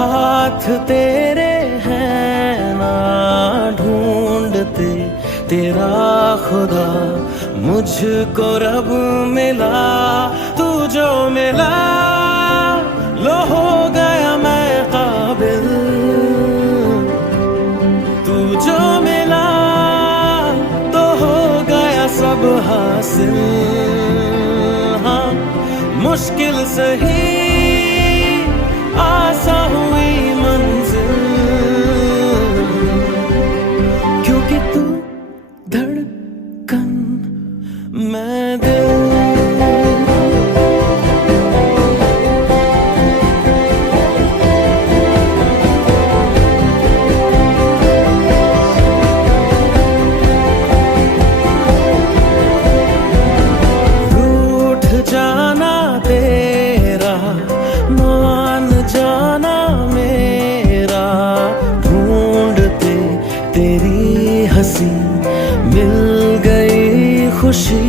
हाथ तेरे हैं ना ढूंढते तेरा खुदा, मुझको रब मिला, तू जो मिला लो हो गया मैं काबिल, तू जो मिला तो हो गया सब हासिल। हाँ मुश्किल सही आसा हुई मंजिल, क्योंकि तू धड़कन मैं दिल। रूठ जाना तेरा मान जाना मेरा, ढूंढते तेरी हंसी मिल गई खुशी,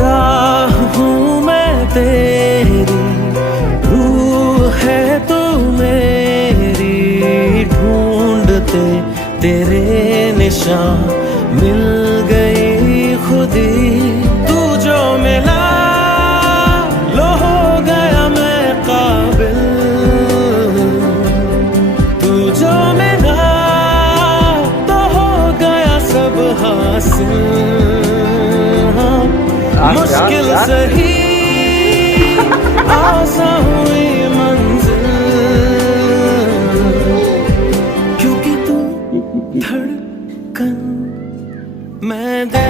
राह हूँ मैं तेरी रूह है तू मेरी, ढूंढते तेरे निशान मिल गई खुदी, तू जो मिला लो हो गया मैं काबिल, तू जो मिला तो हो गया सब हासिल। हाँ, मुश्किल सही आसा हुई मंजिल, क्योंकि तू धड़कन मैं दिल।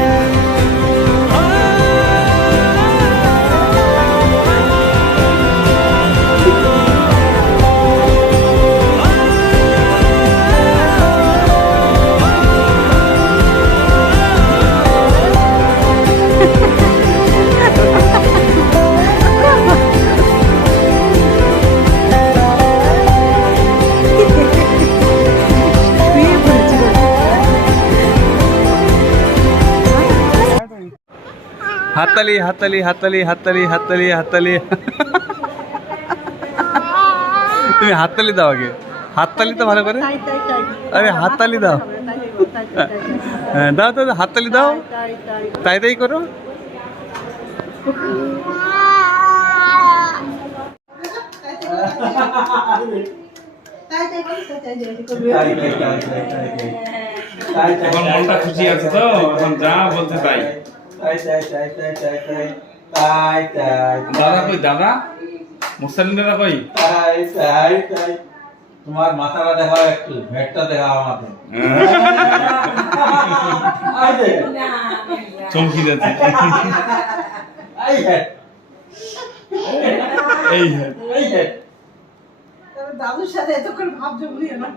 হাততালি হাততালি হাততালি হাততালি হাততালি হাততালি। তুমি হাততালি দাও আগে, হাততালি তো ভালো করে, আরে হাততালি দাও, হ্যাঁ দাও তো হাততালি দাও, তাই তাই করো। এখন মনটা খুশি আছে তো, এখন যা বলতে তাই। দাদা কই, দাদা মুস্তালিম দাদা কই? তোমার মাথাটা দেখাও, একটু ভেটটা দেখাও আমাকে। চমকি যাচ্ছে। এই দাদুর সাথে এতক্ষণ ভাব জমিয়ে না।